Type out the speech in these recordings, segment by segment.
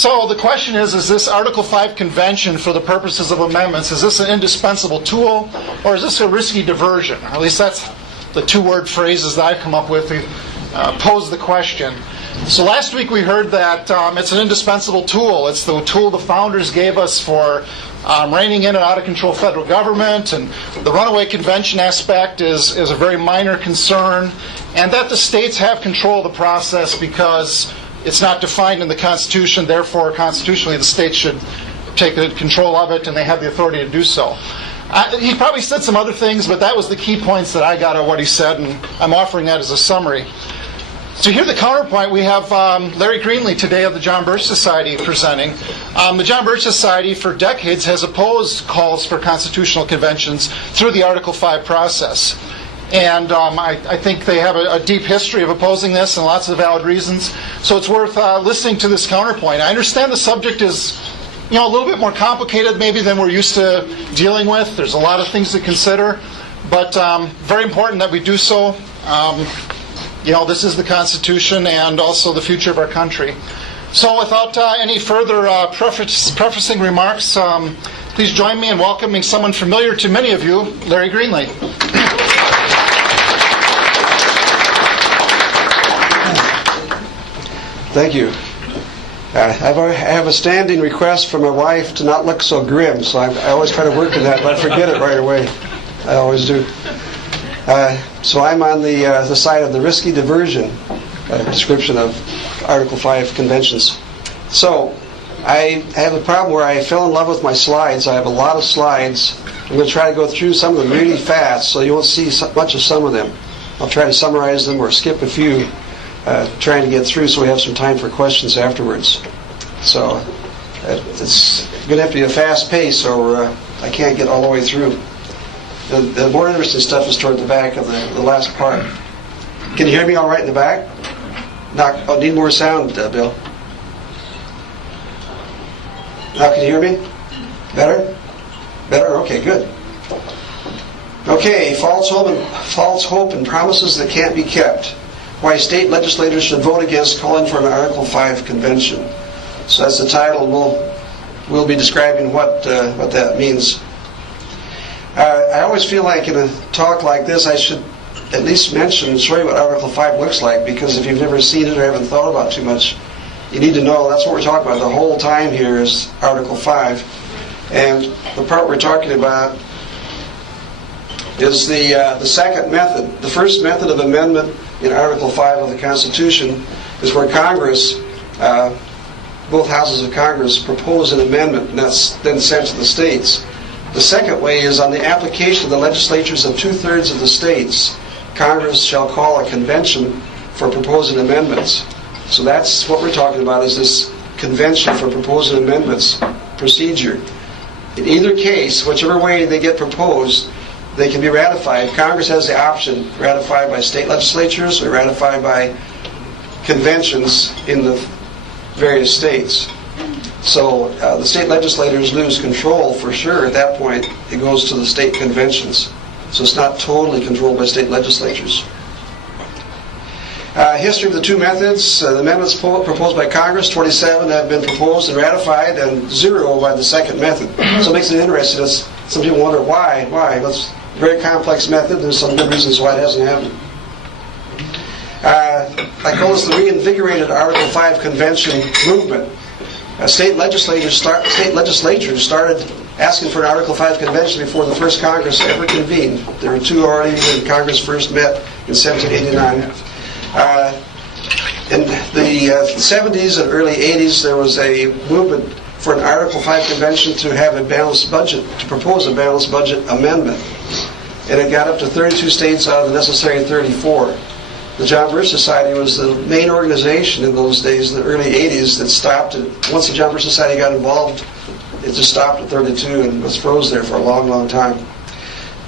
So the question is this Article 5 convention for the purposes of amendments, is this an indispensable tool or is this a risky diversion? Or at least that's the two-word phrases that I've come up with to pose the question. So last week we heard that it's an indispensable tool. It's the tool the founders gave us for reining in an out-of-control federal government, and the runaway convention aspect is a very minor concern, and that the states have control of the process because it's not defined in the Constitution, therefore constitutionally the states should take control of it and they have the authority to do so. He probably said some other things, but that was the key points that I got out of what he said, and I'm offering that as a summary. So here the counterpoint, we have Larry Greenlee today of the John Birch Society presenting. The John Birch Society for decades has opposed calls for constitutional conventions through the Article 5 process. And I think they have a deep history of opposing this and lots of valid reasons. So it's worth listening to this counterpoint. I understand the subject is a little bit more complicated maybe than we're used to dealing with. There's a lot of things to consider, but very important that we do so. This is the Constitution and also the future of our country. So without any further prefacing remarks, please join me in welcoming someone familiar to many of you, Larry Greenlee. Thank you. I have a standing request from my wife to not look so grim, so I always try to work on that, but I forget it right away. I always do. So I'm on the side of the risky diversion description of Article 5 conventions. So I have a problem where I fell in love with my slides. I have a lot of slides. I'm going to try to go through some of them really fast so you won't see much of some of them. I'll try to summarize them or skip a few, trying to get through so we have some time for questions afterwards. So it's going to have to be a fast pace or I can't get all the way through. The more interesting stuff is toward the back of the last part. Can you hear me all right in the back? Need more sound, Bill. Now can you hear me? Better? Better? Okay, good. Okay, false hope and promises that can't be kept. Why state legislators should vote against calling for an Article 5 convention. So that's the title. We'll be describing what that means. I always feel like in a talk like this I should at least mention and show you what Article 5 looks like, because if you've never seen it or haven't thought about it too much, you need to know that's what we're talking about. The whole time here is Article 5. And the part we're talking about is the second method. The first method of amendment in Article 5 of the Constitution is where Congress, both houses of Congress, propose an amendment, and that's then sent to the states. The second way is on the application of the legislatures of 2/3 of the states, Congress shall call a convention for proposing amendments. So that's what we're talking about, is this convention for proposing amendments procedure. In either case, whichever way they get proposed, they can be ratified. Congress has the option, ratified by state legislatures or ratified by conventions in the various states. So the state legislators lose control for sure. At that point, it goes to the state conventions. So it's not totally controlled by state legislatures. History of the two methods. The amendments proposed by Congress, 27 have been proposed and ratified, and 0 by the second method. So it makes it interesting. Some people wonder why. That's a very complex method. There's some good reasons why it hasn't happened. I call this the reinvigorated Article 5 convention movement. State legislatures started asking for an Article 5 convention before the first Congress ever convened. There were 2 already when Congress first met in 1789. In the 70s and early 80s, there was a movement for an Article 5 convention to have a balanced budget, to propose a balanced budget amendment. And it got up to 32 states out of the necessary 34. The John Birch Society was the main organization in those days, in the early 80s, that stopped it. Once the John Birch Society got involved, it just stopped at 32 and was froze there for a long, long time.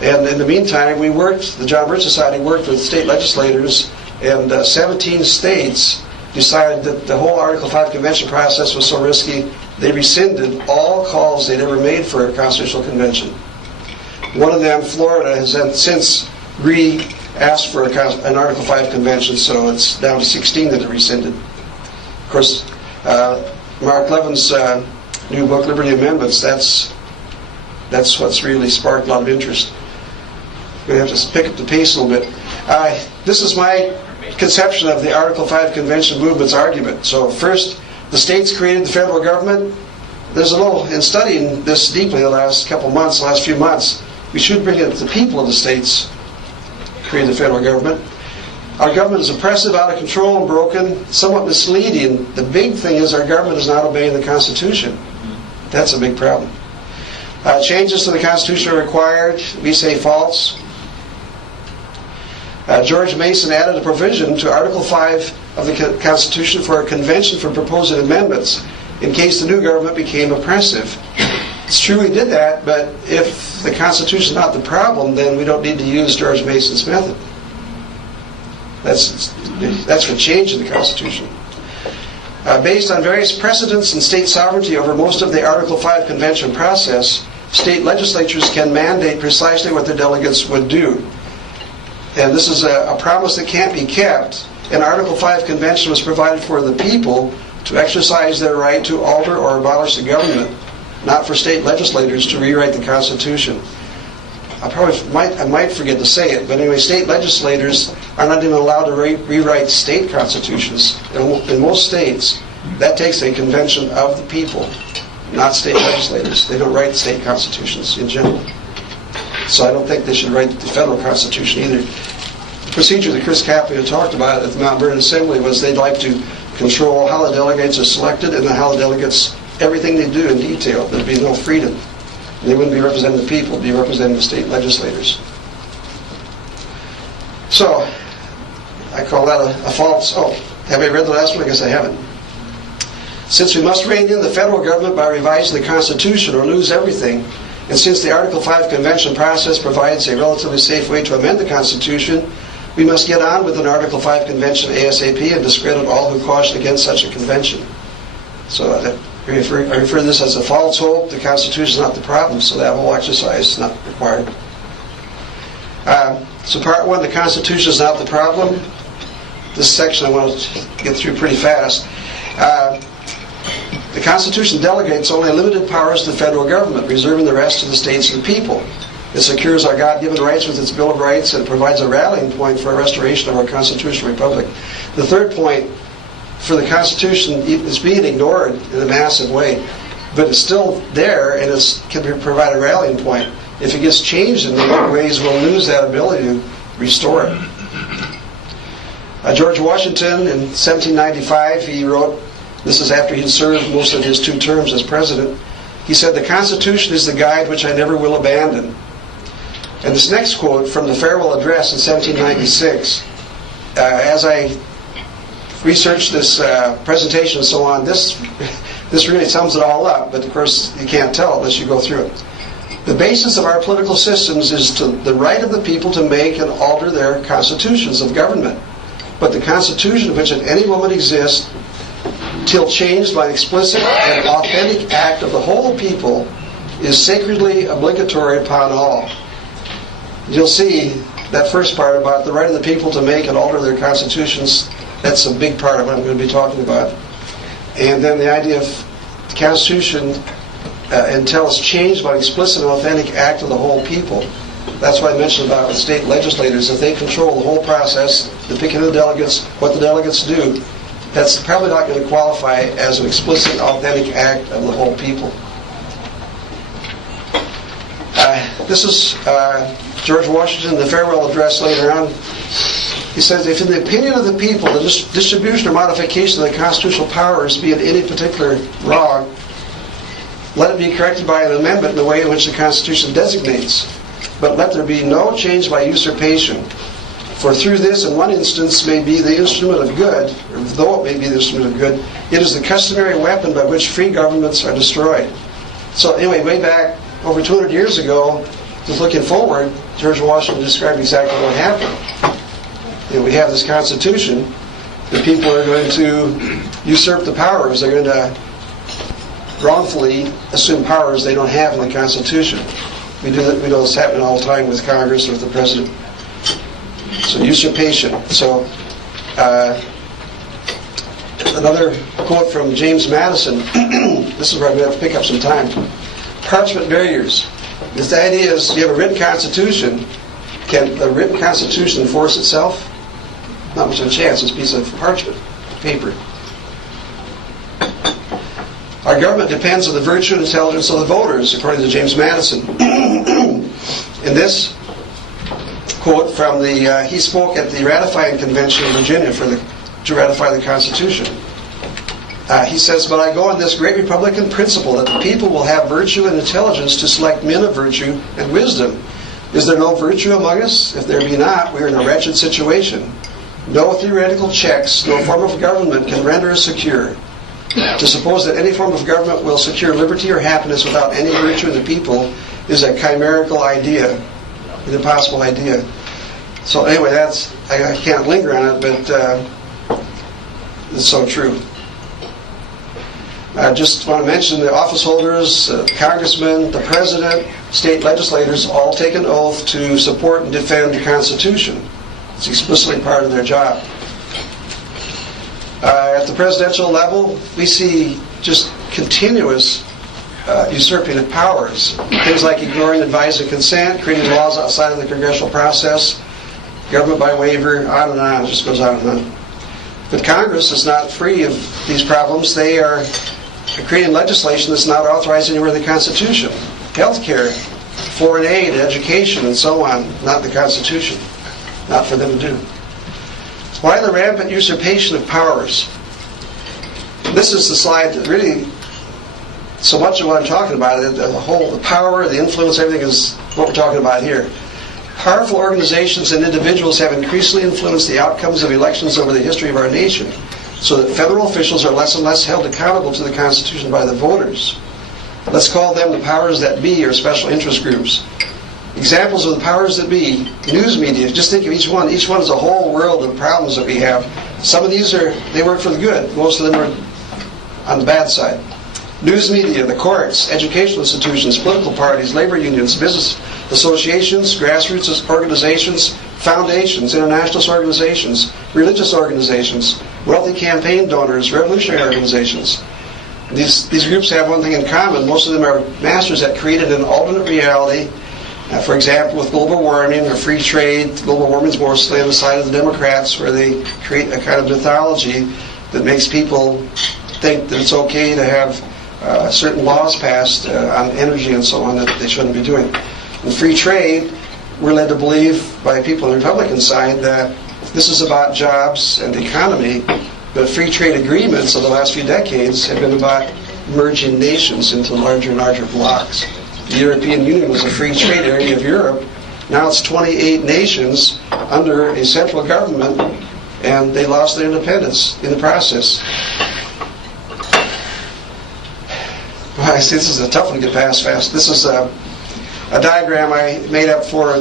And in the meantime, the John Birch Society worked with state legislators, and 17 states decided that the whole Article 5 convention process was so risky, they rescinded all calls they'd ever made for a constitutional convention. One of them, Florida, has since asked for an Article 5 convention, so it's down to 16 that are rescinded. Of course, Mark Levin's new book, Liberty Amendments, that's what's really sparked a lot of interest. We're going to have to pick up the pace a little bit. This is my conception of the Article 5 Convention movement's argument. So first, the states created the federal government. There's a little, in studying this deeply the last few months, we should bring it to the people of the states created the federal government. Our government is oppressive, out of control, and broken, somewhat misleading. The big thing is our government is not obeying the Constitution. That's a big problem. Changes to the Constitution are required. We say false. George Mason added a provision to Article 5 of the Constitution for a convention for proposing amendments in case the new government became oppressive. It's true we did that, but if the Constitution is not the problem, then we don't need to use George Mason's method. That's for change in the Constitution. Based on various precedents and state sovereignty over most of the Article 5 convention process, state legislatures can mandate precisely what their delegates would do. And this is a promise that can't be kept. An Article 5 convention was provided for the people to exercise their right to alter or abolish the government, not for state legislators to rewrite the Constitution. I might forget to say it, but anyway, state legislators are not even allowed to rewrite state constitutions. In most states, that takes a convention of the people, not state legislators. They don't write state constitutions in general. So I don't think they should write the federal constitution either. The procedure that Chris Capley talked about at the Mount Vernon Assembly was they'd like to control how the delegates are selected and how the delegates, everything they do in detail. There'd be no freedom. They wouldn't be representing the people, they'd be representing the state legislators. So, I call that a false... Oh, have I read the last one? I guess I haven't. Since we must rein in the federal government by revising the Constitution or lose everything, and since the Article 5 Convention process provides a relatively safe way to amend the Constitution, we must get on with an Article 5 Convention ASAP and discredit all who caution against such a convention. So I refer to this as a false hope. The Constitution is not the problem, so that whole exercise is not required. So part one, the Constitution is not the problem. This section I want to get through pretty fast. The Constitution delegates only limited powers to the federal government, reserving the rest to the states and the people. It secures our God-given rights with its Bill of Rights and provides a rallying point for a restoration of our constitutional republic. The third point, for the Constitution, is being ignored in a massive way, but it's still there and it can provide a rallying point. If it gets changed in the right ways, we'll lose that ability to restore it. George Washington, in 1795, he wrote, this is after he'd served most of his 2 terms as president, he said, "The Constitution is the guide which I never will abandon." And this next quote from the farewell address in 1796, as I researched this presentation and so on, this really sums it all up, but of course you can't tell unless you go through it. The basis of our political systems is the right of the people to make and alter their constitutions of government. But the Constitution of which at any moment exists, till changed by an explicit and authentic act of the whole people, is sacredly obligatory upon all. You'll see that first part about the right of the people to make and alter their constitutions. That's a big part of what I'm going to be talking about. And then the idea of the Constitution until it's changed by an explicit and authentic act of the whole people. That's what I mentioned about the state legislators. If they control the whole process, the picking of the delegates, what the delegates do, that's probably not going to qualify as an explicit, authentic act of the whole people. This is George Washington, the farewell address later on. He says, if in the opinion of the people the distribution or modification of the constitutional powers be in any particular wrong, let it be corrected by an amendment in the way in which the Constitution designates. But let there be no change by usurpation. For through this, in one instance, may be the instrument of good, or though it may be the instrument of good, it is the customary weapon by which free governments are destroyed. So anyway, way back over 200 years ago, just looking forward, George Washington described exactly what happened. We have this Constitution. The people are going to usurp the powers. They're going to wrongfully assume powers they don't have in the Constitution. We know this happening all the time with Congress or with the President. So usurpation. So Another quote from James Madison. This is where I'm going to have to pick up some time. Parchment barriers. The idea is you have a written constitution. Can the written constitution enforce itself? Not much of a chance. It's a piece of parchment, paper. Our government depends on the virtue and intelligence of the voters, according to James Madison. In this quote from he spoke at the ratifying convention in Virginia to ratify the Constitution. He says, "But I go on this great Republican principle that the people will have virtue and intelligence to select men of virtue and wisdom. Is there no virtue among us? If there be not, we are in a wretched situation. No theoretical checks, no form of government can render us secure. To suppose that any form of government will secure liberty or happiness without any virtue in the people is a chimerical idea, an impossible idea." So anyway, I can't linger on it, but it's so true. I just want to mention the office holders, congressmen, the president, state legislators all take an oath to support and defend the Constitution. It's explicitly part of their job. At the presidential level, we see just continuous usurping of powers. Things like ignoring advice and consent, creating laws outside of the congressional process, government by waiver, on and on. It just goes on and on. But Congress is not free of these problems. They are creating legislation that's not authorized anywhere in the Constitution. Healthcare, foreign aid, education, and so on, not in the Constitution. Not for them to do. Why the rampant usurpation of powers? This is the slide that really, so much of what I'm talking about, the power, the influence, everything is what we're talking about here. Powerful organizations and individuals have increasingly influenced the outcomes of elections over the history of our nation, so that federal officials are less and less held accountable to the Constitution by the voters. Let's call them the powers that be, or special interest groups. Examples of the powers that be: news media. Just think of each one. Each one is a whole world of problems that we have. Some of these they work for the good. Most of them are on the bad side. News media, the courts, educational institutions, political parties, labor unions, business associations, grassroots organizations, foundations, internationalist organizations, religious organizations, wealthy campaign donors, revolutionary organizations. These groups have one thing in common. Most of them are masters at creating an alternate reality. For example, with global warming or free trade, global warming is mostly on the side of the Democrats, where they create a kind of mythology that makes people think that it's okay to have certain laws passed on energy and so on that they shouldn't be doing. In free trade, we're led to believe by people on the Republican side that this is about jobs and the economy, but free trade agreements of the last few decades have been about merging nations into larger and larger blocs. The European Union was a free trade area of Europe. Now it's 28 nations under a central government, and they lost their independence in the process. Well, I see this is a tough one to get past fast. This is a diagram I made up for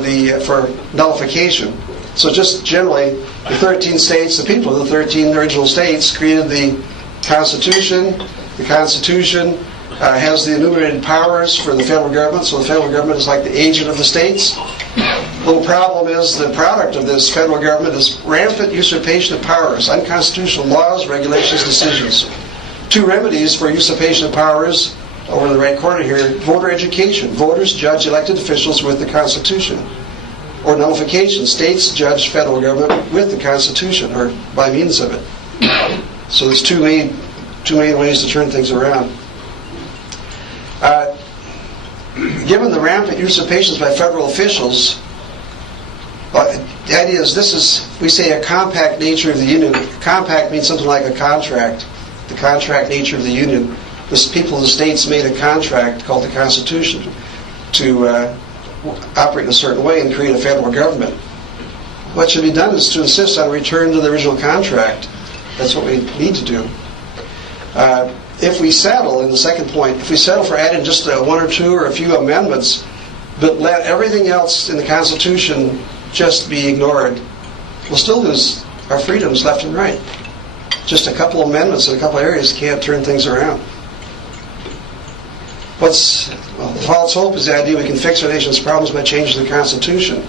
nullification. So just generally, the 13 states, the people of the 13 original states created the Constitution. The Constitution has the enumerated powers for the federal government, so the federal government is like the agent of the states. The little problem is the product of this federal government is rampant usurpation of powers, unconstitutional laws, regulations, decisions. Two remedies for usurpation of powers, over in the right corner here: voter education. Voters judge elected officials with the Constitution. Or nullification. States judge federal government with the Constitution, or by means of it. So there's two main ways to turn things around. Given the rampant usurpations by federal officials, the idea is we say a compact nature of the Union. Compact means something like a contract. The contract nature of the Union. The people of the states made a contract called the Constitution to operate in a certain way and create a federal government. What should be done is to insist on a return to the original contract. That's what we need to do. If we settle, in the second point, if we settle for adding just one or two or a few amendments, but let everything else in the Constitution just be ignored, we'll still lose our freedoms left and right. Just a couple amendments in a couple areas can't turn things around. The false hope is the idea we can fix our nation's problems by changing the Constitution.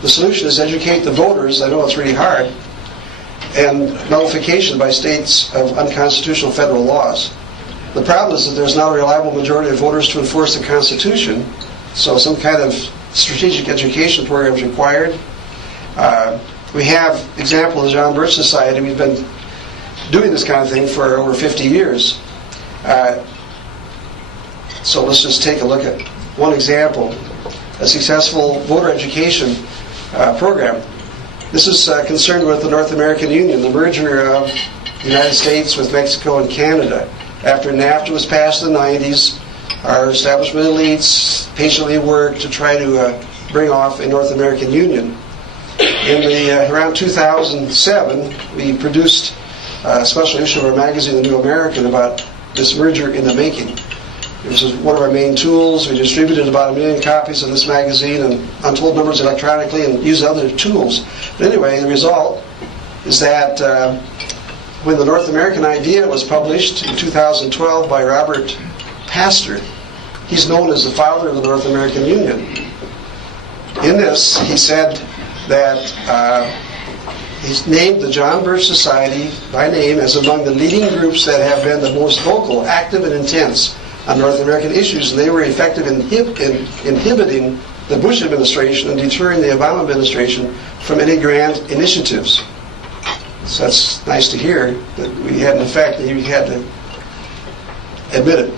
The solution is educate the voters. I know it's really hard. and nullification by states of unconstitutional federal laws. The problem is that there's not a reliable majority of voters to enforce the Constitution, so some kind of strategic education program is required. We have example of the John Birch Society. We've been doing this kind of thing for over 50 years. So let's just take a look at one example, a successful voter education program. This is concerned with the North American Union, the merger of the United States with Mexico and Canada. After NAFTA was passed in the 90s, our establishment elites patiently worked to try to bring off a North American Union. Around 2007, we produced a special issue of our magazine, The New American, about this merger in the making. This was one of our main tools. We distributed about 1 million copies of this magazine and untold numbers electronically and used other tools. But anyway, the result is that when the North American Idea was published in 2012 by Robert Pastor, he's known as the founder of the North American Union. In this, he said that he's named the John Birch Society by name as among the leading groups that have been the most vocal, active, and intense on North American issues, and they were effective in inhibiting the Bush administration and deterring the Obama administration from any grand initiatives. So that's nice to hear that we had an effect, and he had to admit it.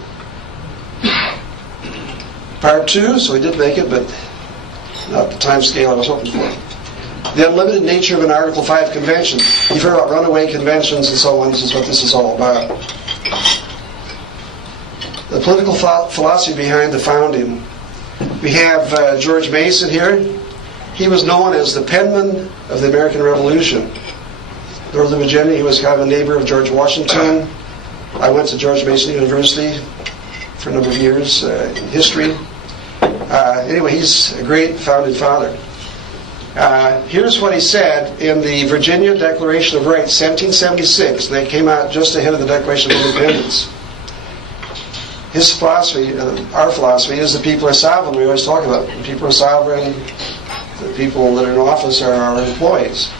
Part 2, so we did make it, but not the time scale I was hoping for. The unlimited nature of an Article 5 convention. You've heard about runaway conventions and so on. This is what this is all about. The political philosophy behind the founding. We have George Mason here. He was known as the penman of the American Revolution. Northern Virginia, he was kind of a neighbor of George Washington. I went to George Mason University for a number of years in history. Anyway, he's a great founding father. Here's what he said in the Virginia Declaration of Rights, 1776. They came out just ahead of the Declaration of Independence. His philosophy, our philosophy, is that people are sovereign. We always talk about it. People are sovereign. The people that are in office are our employees.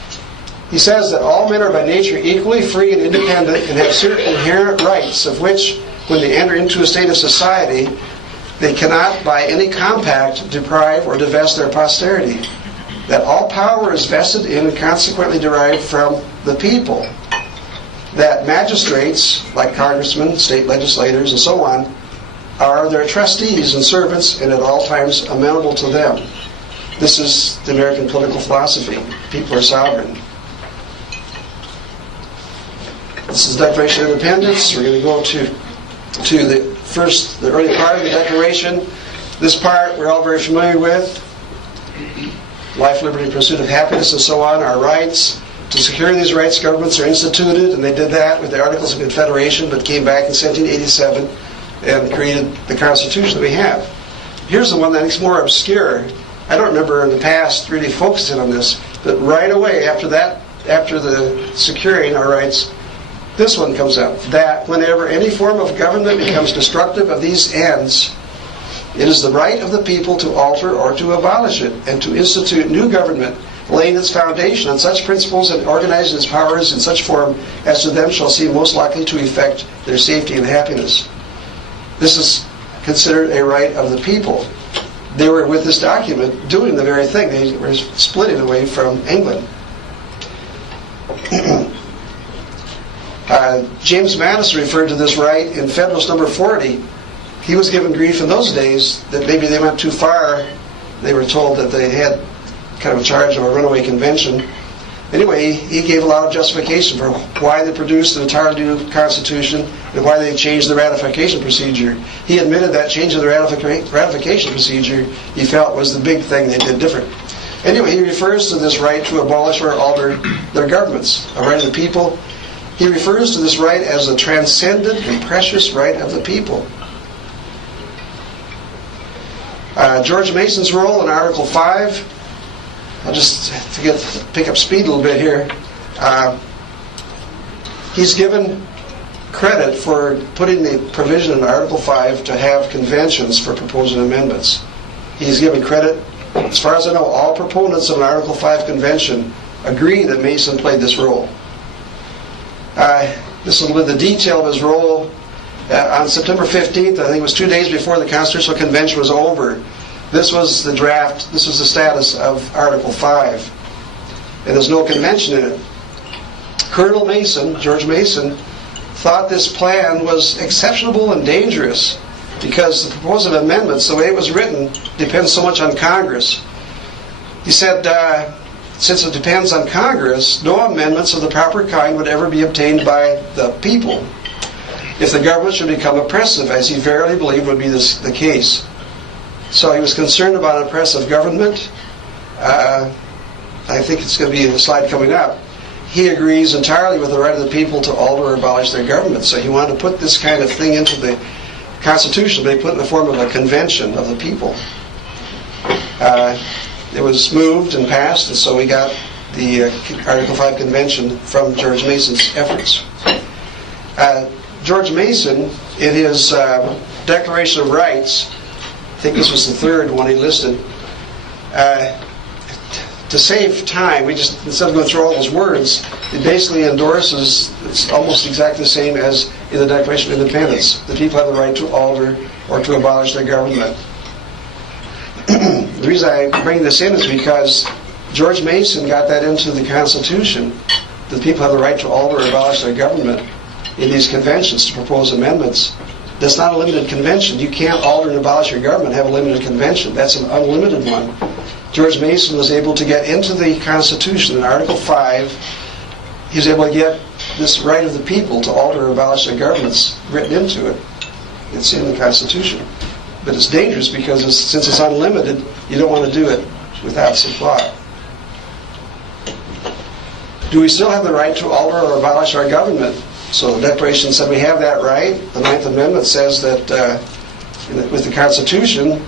He says that all men are by nature equally free and independent and have certain inherent rights of which, when they enter into a state of society, they cannot by any compact deprive or divest their posterity. That all power is vested in and consequently derived from the people. That magistrates, like congressmen, state legislators, and so on, are their trustees and servants and at all times amenable to them. This is the American political philosophy. People are sovereign. This is the Declaration of Independence. We're going to go to the early part of the Declaration. This part we're all very familiar with. Life, liberty, and pursuit of happiness, and so on, our rights. To secure these rights, governments are instituted, and they did that with the Articles of Confederation, but came back in 1787 and created the Constitution that we have. Here's the one that's more obscure. I don't remember in the past really focusing on this, but right away after that, after the securing our rights, this one comes up. That whenever any form of government becomes destructive of these ends, it is the right of the people to alter or to abolish it, and to institute new government, laying its foundation on such principles and organizing its powers in such form as to them shall seem most likely to effect their safety and happiness. This is considered a right of the people. They were, with this document, doing the very thing. They were splitting away from England. James Madison referred to this right in Federalist number 40. He was given grief in those days that maybe they went too far. They were told that they had kind of a charge of a runaway convention. Anyway, he gave a lot of justification for why they produced an entirely new Constitution and why they changed the ratification procedure. He admitted that changing the ratification procedure he felt was the big thing they did different. Anyway, he refers to this right to abolish or alter their governments, a right of the people. He refers to this right as the transcendent and precious right of the people. George Mason's role in Article 5, I'll just pick up speed a little bit here. He's given credit for putting the provision in Article 5 to have conventions for proposing amendments. He's given credit. As far as I know, all proponents of an Article 5 convention agree that Mason played this role. This is with the detail of his role. On September 15th, I think it was 2 days before the Constitutional Convention was over, this was the draft, this was the status of Article 5. And there's no convention in it. Colonel Mason, George Mason, thought this plan was exceptionable and dangerous because the proposed amendments, the way it was written, depends so much on Congress. He said, since it depends on Congress, no amendments of the proper kind would ever be obtained by the people if the government should become oppressive, as he verily believed would be the case. So he was concerned about an oppressive government. I think it's going to be in the slide coming up. He agrees entirely with the right of the people to alter or abolish their government. So he wanted to put this kind of thing into the Constitution, but he put it in the form of a convention of the people. It was moved and passed, and so we got the Article 5 Convention from George Mason's efforts. George Mason, in his Declaration of Rights, I think this was the third one he listed, to save time, we just, instead of going through all those words, it basically endorses, it's almost exactly the same as in the Declaration of Independence. The people have the right to alter or to abolish their government. The reason I bring this in is because George Mason got that into the Constitution, that people have the right to alter or abolish their government in these conventions to propose amendments. That's not a limited convention. You can't alter and abolish your government and have a limited convention. That's an unlimited one. George Mason was able to get into the Constitution in Article 5. He was able to get this right of the people to alter or abolish their governments written into it. It's in the Constitution. But it's dangerous because since it's unlimited, you don't want to do it without supply. Do we still have the right to alter or abolish our government? So the Declaration said we have that right. The Ninth Amendment says that with the Constitution,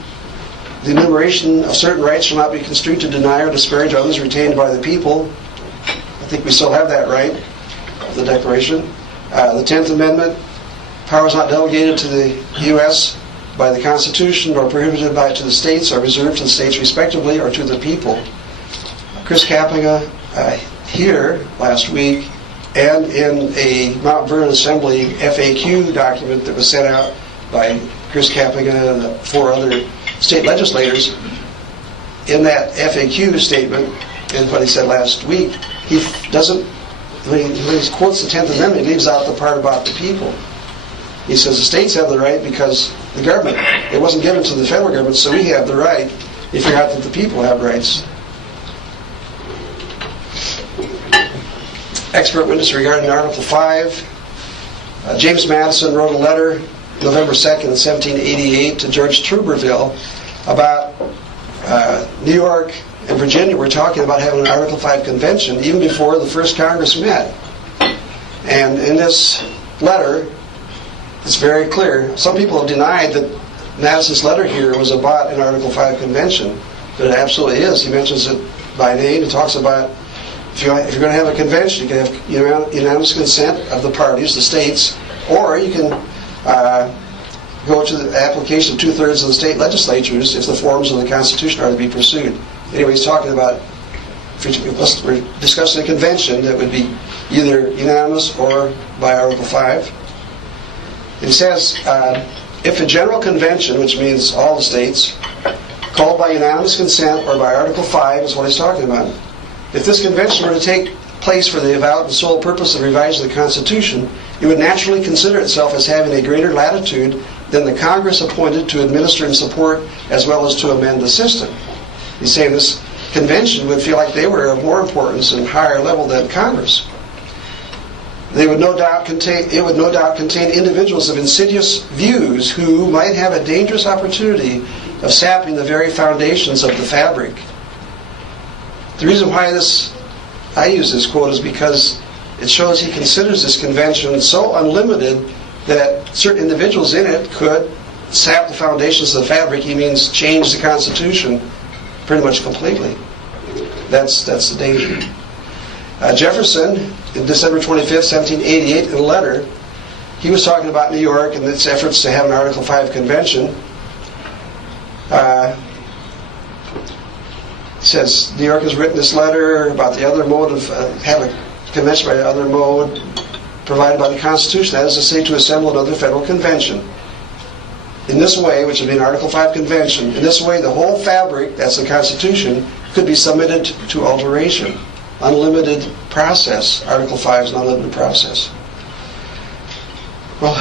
the enumeration of certain rights shall not be construed to deny or disparage others retained by the people. I think we still have that right, the Declaration. The 10th Amendment, powers not delegated to the U.S. by the Constitution or prohibited to the states are reserved to the states respectively or to the people. Chris Kappinga here last week and in a Mount Vernon Assembly FAQ document that was sent out by Chris Kappinga and 4 other state legislators, in that FAQ statement and what he said last week, he doesn't, when he quotes the 10th Amendment, he leaves out the part about the people. He says the states have the right because the government, it wasn't given to the federal government, so we have the right. He forgot that the people have rights. Expert witness regarding Article 5. James Madison wrote a letter November 2nd, 1788 to George Tuberville about New York and Virginia were talking about having an Article 5 convention even before the first Congress met. And in this letter, it's very clear. Some people have denied that Madison's letter here was about an Article 5 convention, but it absolutely is. He mentions it by name. He talks about if you're going to have a convention, you can have unanimous consent of the parties, the states, or you can go to the application of 2/3 of the state legislatures if the forms of the Constitution are to be pursued. Anyway, he's talking about, we're discussing a convention that would be either unanimous or by Article 5. It says, if a general convention, which means all the states, called by unanimous consent or by Article 5 is what he's talking about. If this convention were to take place for the avowed and sole purpose of revising the Constitution, it would naturally consider itself as having a greater latitude than the Congress appointed to administer and support as well as to amend the system. He's saying this convention would feel like they were of more importance and higher level than Congress. It would no doubt contain individuals of insidious views who might have a dangerous opportunity of sapping the very foundations of the fabric. The reason why I use this quote is because it shows he considers this convention so unlimited that certain individuals in it could sap the foundations of the fabric. He means change the Constitution pretty much completely. That's the danger. Jefferson, in December 25th, 1788, in a letter, he was talking about New York and its efforts to have an Article 5 convention. Says New York has written this letter about the other mode of have a convention by the other mode. provided by the Constitution, that is to say, to assemble another federal convention. In this way, which would be an Article 5 convention, in this way the whole fabric, that's the Constitution, could be submitted to alteration. Unlimited process. Article 5 is an unlimited process. Well,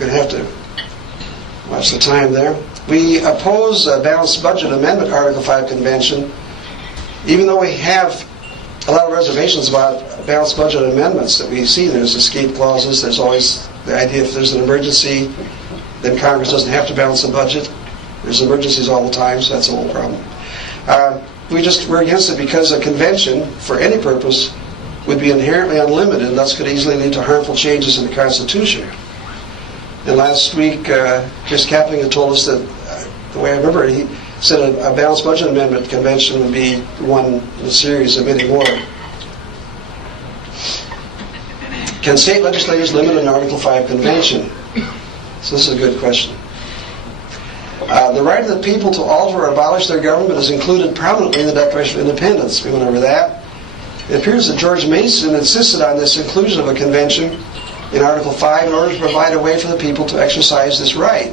we're going to have to watch the time there. We oppose a balanced budget amendment Article 5 convention, even though we have a lot of reservations about balanced budget amendments that we see. There's escape clauses. There's always the idea if there's an emergency, then Congress doesn't have to balance the budget. There's emergencies all the time, so that's a whole problem. We're against it because a convention, for any purpose, would be inherently unlimited and thus could easily lead to harmful changes in the Constitution. And last week, Chris Kapling had told us that, the way I remember it, he said a balanced budget amendment convention would be one in a series of many more. Can state legislators limit an Article 5 convention? So this is a good question. The right of the people to alter or abolish their government is included prominently in the Declaration of Independence. We went over that. It appears that George Mason insisted on this inclusion of a convention in Article 5 in order to provide a way for the people to exercise this right.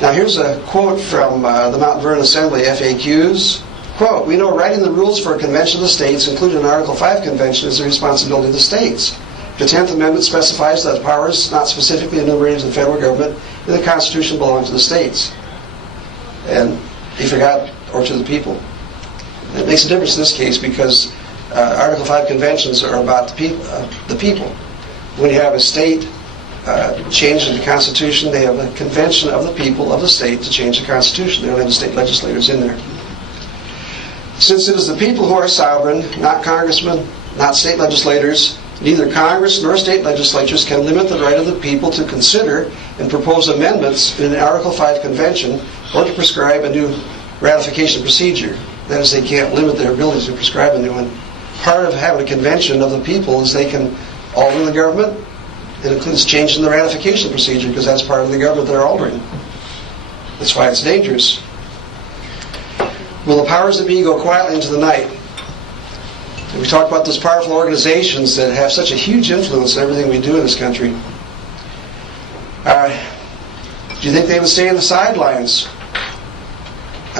Now here's a quote from the Mount Vernon Assembly FAQs. Quote, "We know writing the rules for a convention of the states, including an Article 5 convention, is the responsibility of the states. The 10th Amendment specifies that powers not specifically enumerated in the federal government in the Constitution belong to the states." And he forgot, or to the people. It makes a difference in this case because Article 5 conventions are about the people. When you have a state change the Constitution, they have a convention of the people of the state to change the Constitution. They don't have the state legislators in there. Since it is the people who are sovereign, not congressmen, not state legislators, neither Congress nor state legislatures can limit the right of the people to consider and propose amendments in an Article 5 convention or to prescribe a new ratification procedure. That is, they can't limit their ability to prescribe a new one. Part of having a convention of the people is they can alter the government. It includes changing the ratification procedure because that's part of the government they're altering. That's why it's dangerous. Will the powers that be go quietly into the night? And we talk about those powerful organizations that have such a huge influence on everything we do in this country. Do you think they would stay on the sidelines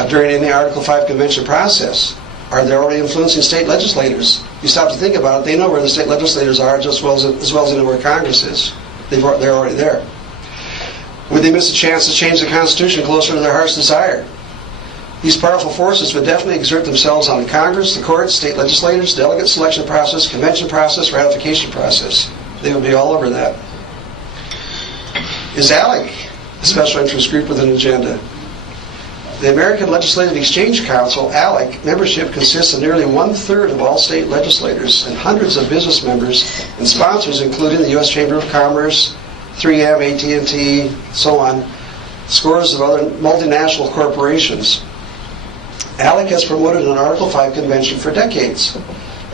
during any Article 5 convention process? Are they already influencing state legislators? You stop to think about it, they know where the state legislators are just as well as they know where Congress is. They're already there. Would they miss a chance to change the Constitution closer to their heart's desire? These powerful forces would definitely exert themselves on Congress, the courts, state legislators, delegate selection process, convention process, ratification process. They would be all over that. Is ALEC a special interest group with an agenda? The American Legislative Exchange Council, ALEC, membership consists of nearly 1/3 of all state legislators and hundreds of business members and sponsors, including the U.S. Chamber of Commerce, 3M, AT&T, so on, scores of other multinational corporations. ALEC has promoted an Article 5 convention for decades.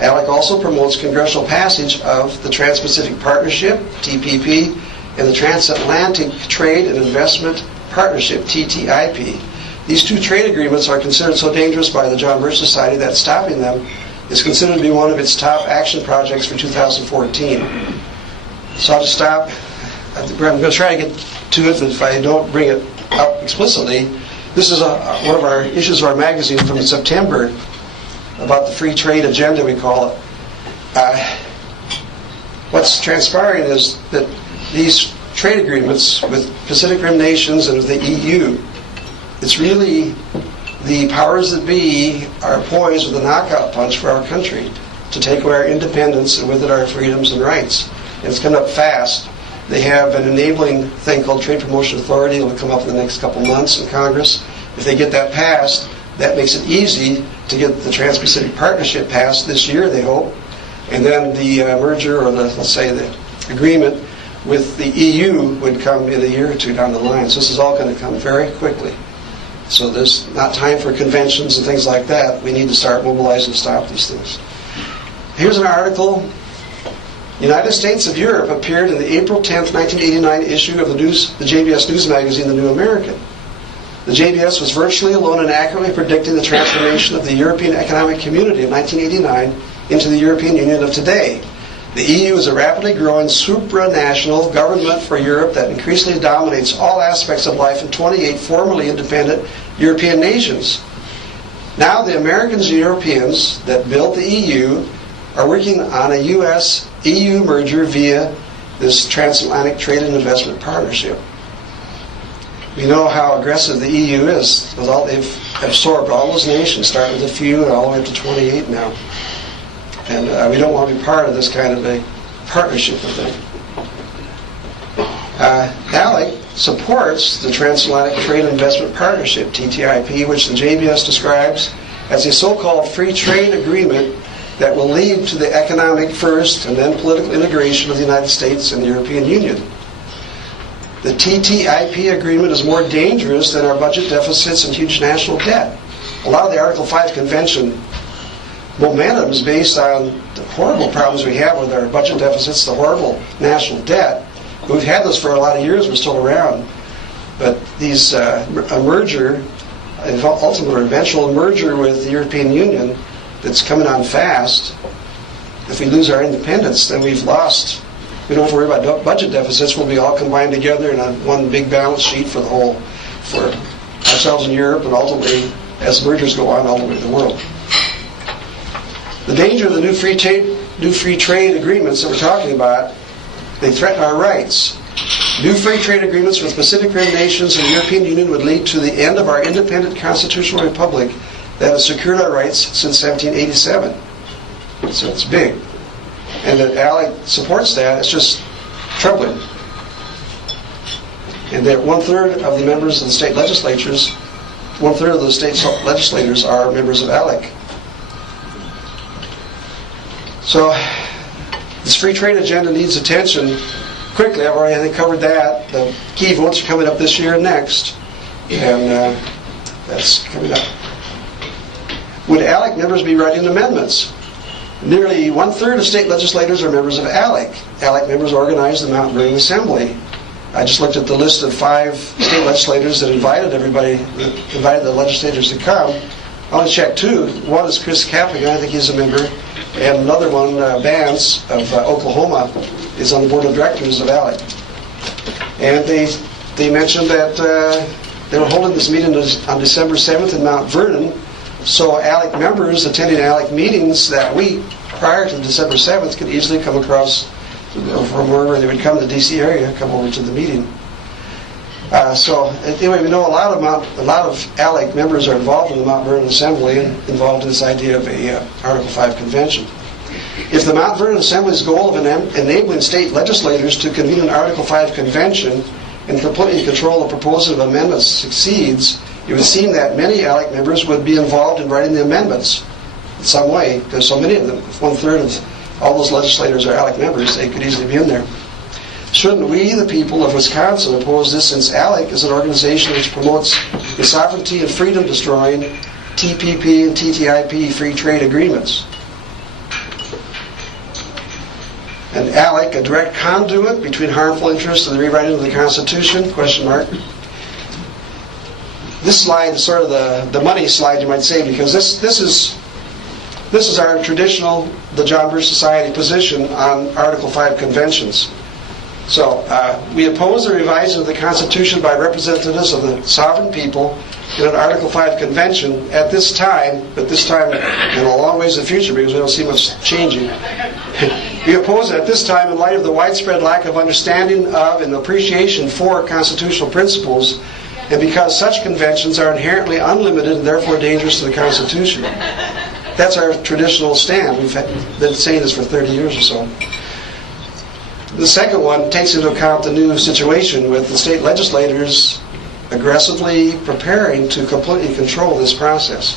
ALEC also promotes congressional passage of the Trans-Pacific Partnership, TPP, and the Transatlantic Trade and Investment Partnership, TTIP. These two trade agreements are considered so dangerous by the John Birch Society that stopping them is considered to be one of its top action projects for 2014. So I'll just stop. I'm going to try to get to it, but if I don't bring it up explicitly, this is one of our issues of our magazine from September about the free trade agenda, we call it. What's transpiring is that these trade agreements with Pacific Rim nations and with the EU, it's really the powers that be are poised with a knockout punch for our country to take away our independence and with it our freedoms and rights. And it's coming up fast. They have an enabling thing called Trade Promotion Authority that will come up in the next couple months in Congress. If they get that passed, that makes it easy to get the Trans-Pacific Partnership passed this year, they hope. And then the merger, or let's say the agreement with the EU would come in a year or two down the line. So this is all going to come very quickly. So there's not time for conventions and things like that. We need to start mobilizing to stop these things. Here's an article. United States of Europe appeared in the April 10th, 1989 issue of the JBS News magazine, The New American. The JBS was virtually alone in accurately predicting the transformation of the European Economic Community of 1989 into the European Union of today. The EU is a rapidly growing supranational government for Europe that increasingly dominates all aspects of life in 28 formerly independent European nations. Now the Americans and Europeans that built the EU are working on a US-EU merger via this transatlantic trade and investment partnership. We know how aggressive the EU is. They've absorbed all those nations, starting with a few and all the way up to 28 now. And we don't want to be part of this kind of a partnership with them. ALEC supports the Transatlantic Trade and Investment Partnership, TTIP, which the JBS describes as a so-called free trade agreement that will lead to the economic first and then political integration of the United States and the European Union. The TTIP agreement is more dangerous than our budget deficits and huge national debt. A lot of the Article 5 Convention momentum is based on the horrible problems we have with our budget deficits, the horrible national debt. We've had this for a lot of years, we're still around. But these a merger, ultimate or eventual merger with the European Union that's coming on fast, if we lose our independence, then we've lost. We don't have to worry about budget deficits. We'll be all combined together in one big balance sheet for ourselves in Europe, and ultimately, as mergers go on, ultimately the world. The danger of the new free trade agreements that we're talking about, they threaten our rights. New free trade agreements with Pacific Rim nations and the European Union would lead to the end of our independent constitutional republic that has secured our rights since 1787. So it's big. And that ALEC supports that, it's just troubling. And that 1/3 of the members of the state legislatures, 1/3 of the state legislators are members of ALEC. So this free trade agenda needs attention quickly. I've already covered that. The key votes are coming up this year and next. And that's coming up. Would ALEC members be writing amendments? Nearly 1/3 of state legislators are members of ALEC. ALEC members organize the Mount Vernon Assembly. I just looked at the list of 5 state legislators that invited the legislators to come. I only checked 2. One is Chris Kaplan, I think he's a member, and another one, Vance of Oklahoma, is on the board of directors of ALEC. And they mentioned that they were holding this meeting on December 7th in Mount Vernon. So ALEC members attending ALEC meetings that week prior to December 7th could easily come across from wherever they would come to the D.C. area, come over to the meeting. So anyway, we know a lot of ALEC members are involved in the Mount Vernon Assembly and involved in this idea of a Article 5 convention. If the Mount Vernon Assembly's goal of enabling state legislators to convene an Article 5 convention and completely control the proposal of amendments succeeds, it would seem that many ALEC members would be involved in writing the amendments in some way, because so many of them, if 1/3 of all those legislators are ALEC members, they could easily be in there. Shouldn't we, the people of Wisconsin, oppose this, since ALEC is an organization which promotes the sovereignty and freedom destroying TPP and TTIP free trade agreements? And ALEC, a direct conduit between harmful interests and the rewriting of the Constitution? Question mark. This slide is sort of the money slide, you might say, because this is our traditional, the John Birch Society position on Article 5 conventions. So we oppose the revising of the Constitution by representatives of the sovereign people in an Article 5 convention at this time, but this time in a long ways in the future, because we don't see much changing. We oppose it at this time in light of the widespread lack of understanding of and appreciation for constitutional principles, and because such conventions are inherently unlimited and therefore dangerous to the Constitution. That's our traditional stand. We've been saying this for 30 years or so. The second one takes into account the new situation with the state legislators aggressively preparing to completely control this process.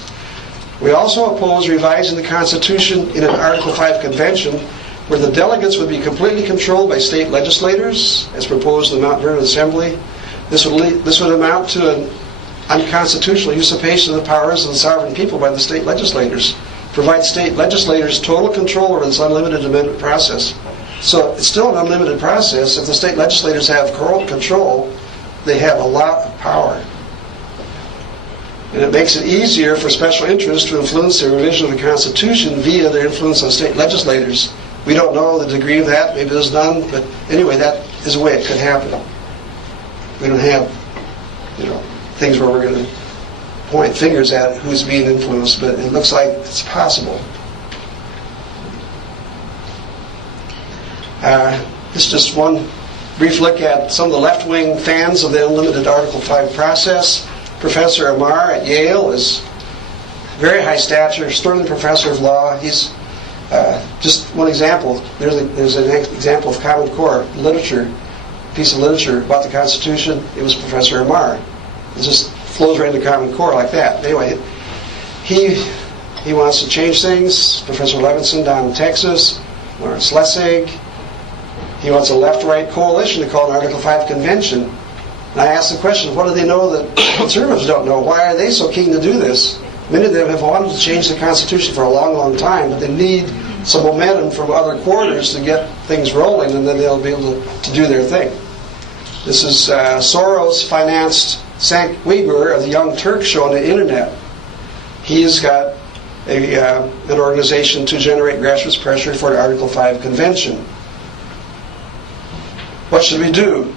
We also oppose revising the Constitution in an Article 5 convention where the delegates would be completely controlled by state legislators, as proposed in the Mount Vernon Assembly. This would amount to an unconstitutional usurpation of the powers of the sovereign people by the state legislators. Provide state legislators total control over this unlimited amendment process. So it's still an unlimited process. If the state legislators have control, they have a lot of power. And it makes it easier for special interests to influence the revision of the Constitution via their influence on state legislators, We don't know the degree of that. Maybe there's none. But anyway, that is a way it could happen. We don't have, things where we're going to point fingers at who's being influenced, but it looks like it's possible. This is just one brief look at some of the left-wing fans of the unlimited Article 5 process. Professor Amar at Yale is very high stature, sterling professor of law. He's just one example. There's an example of Common Core literature, piece of literature about the Constitution. It was Professor Amar. It just flows right into Common Core like that. Anyway, he wants to change things. Professor Levinson down in Texas, Lawrence Lessig. He wants a left-right coalition to call an Article 5 convention. And I asked the question, what do they know that conservatives don't know? Why are they so keen to do this? Many of them have wanted to change the Constitution for a long, long time, but they need some momentum from other quarters to get things rolling, and then they'll be able to do their thing. This is Soros-financed Cenk Uygur of the Young Turks show on the internet. He's got an organization to generate grassroots pressure for an Article 5 convention. What should we do?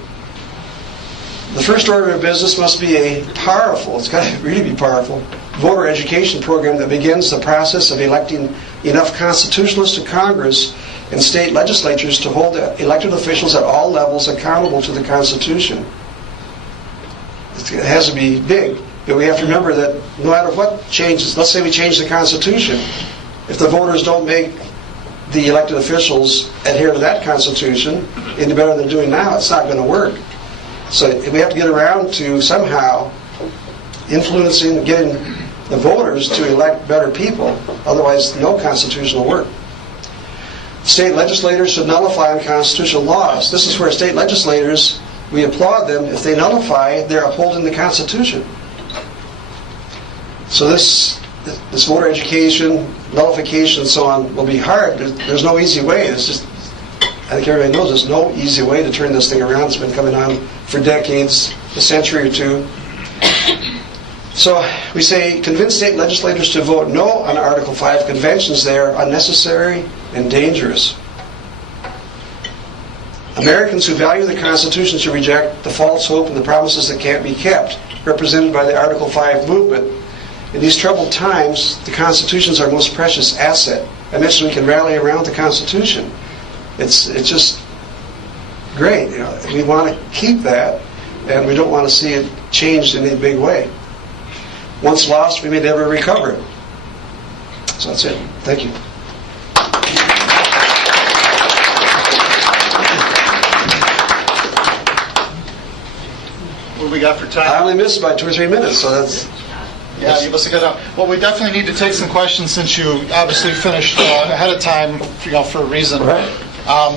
The first order of business must be a powerful, it's got to really be powerful, voter education program that begins the process of electing enough constitutionalists to Congress and state legislatures to hold elected officials at all levels accountable to the Constitution. It has to be big, but we have to remember that no matter what changes, let's say we change the Constitution, if the voters don't make the elected officials adhere to that Constitution any better than they're doing now, it's not going to work. So we have to get around to somehow influencing, getting the voters to elect better people. Otherwise, no Constitution will work. State legislators should nullify unconstitutional laws. This is where state legislators, we applaud them. If they nullify, they're upholding the Constitution. So this voter education, nullification, and so on will be hard. There's no easy way. It's just, I think everybody knows there's no easy way to turn this thing around. It's been coming on for decades, a century or two. So we say, convince state legislators to vote no on Article 5 conventions. They are unnecessary and dangerous. Americans who value the Constitution should reject the false hope and the promises that can't be kept, represented by the Article 5 movement. In these troubled times, the Constitution is our most precious asset. I mentioned we can rally around the Constitution. It's just great. We want to keep that, and we don't want to see it changed in a big way. Once lost, we may never recover it. So that's it. Thank you. What do we got for time? I only missed by 2 or 3 minutes, so that's... Yeah, you must have got out. Well, we definitely need to take some questions since you obviously finished ahead of time, for a reason. Right. I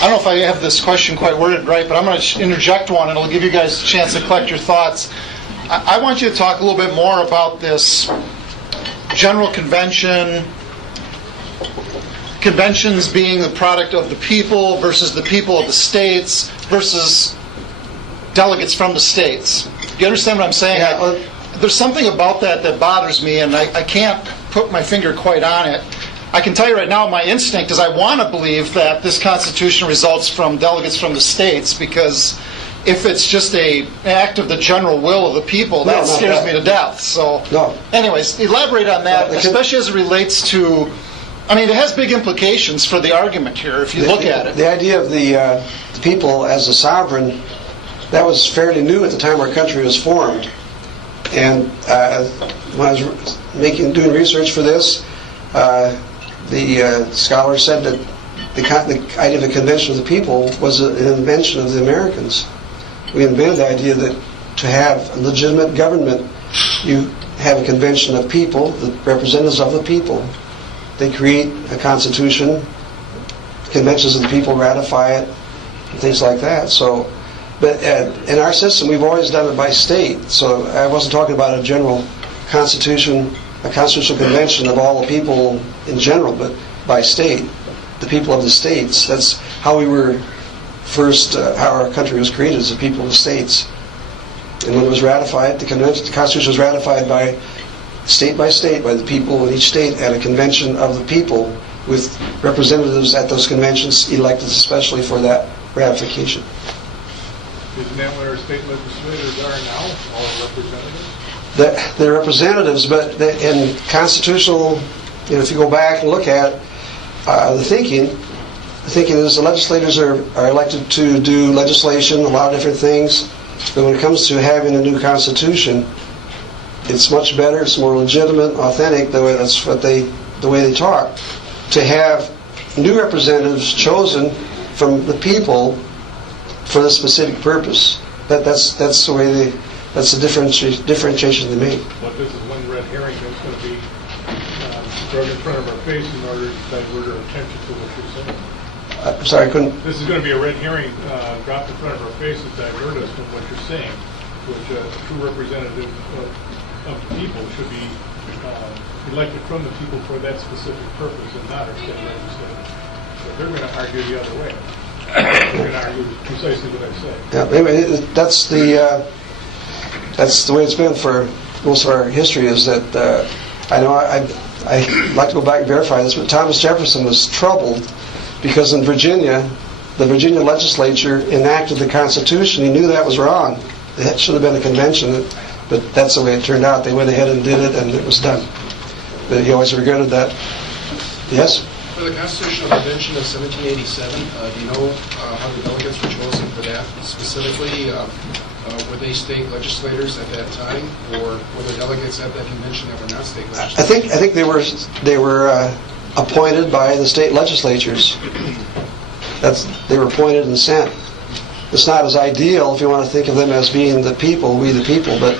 don't know if I have this question quite worded right, but I'm going to interject one, and it'll give you guys a chance to collect your thoughts. I want you to talk a little bit more about this general convention, conventions being the product of the people versus the people of the states versus delegates from the states. Do you understand what I'm saying? Yeah. There's something about that bothers me, and I can't put my finger quite on it. I can tell you right now, my instinct is I want to believe that this Constitution results from delegates from the states, because if it's just an act of the general will of the people, that scares me to death. So, anyways, elaborate on that, especially as it relates to, I mean, it has big implications for the argument here, if you look at it. The idea of the people as a sovereign, that was fairly new at the time our country was formed. And when I was doing research for this, the scholar said that the idea of a convention of the people was an invention of the Americans. We invented the idea that to have a legitimate government, you have a convention of people, the representatives of the people. They create a constitution, conventions of the people ratify it, and things like that. So, but in our system, we've always done it by state. So I wasn't talking about a general constitution, a constitutional convention of all the people in general, but by state, the people of the states. That's how we were first, how our country was created, as the people of the states. And when it was ratified, the Constitution was ratified by state, by the people in each state at a convention of the people with representatives at those conventions elected especially for that ratification. Isn't that what our state legislators are now, all representatives? They're representatives, but in constitutional, if you go back and look at the thinking is the legislators are elected to do legislation, a lot of different things, but when it comes to having a new constitution, it's much better, it's more legitimate, authentic, the way they talk, to have new representatives chosen from the people for the specific purpose. That's the differentiation they make. But this is one red herring that's going to be thrown in front of our face in order to divert our attention to what you're saying. I'm sorry, I couldn't. This is going to be a red herring dropped in front of our face to divert us from what you're saying, which a true representative of the people should be elected from the people for that specific purpose and not our state legislators. So they're going to argue the other way. They're going to argue precisely what I say. Yeah, anyway, that's the way it's been for most of our history. Is that I know I'd like to go back and verify this, but Thomas Jefferson was troubled because in Virginia, the Virginia legislature enacted the Constitution. He knew that was wrong. It should have been a convention, but that's the way it turned out. They went ahead and did it, and it was done. But he always regretted that. Yes? For the Constitutional Convention of 1787, do you know how the delegates were chosen for that specifically? Were they state legislators at that time, or were there delegates at that convention that were not state legislators? I think they were appointed by the state legislatures. They were appointed and sent. It's not as ideal if you want to think of them as being the people, we the people, but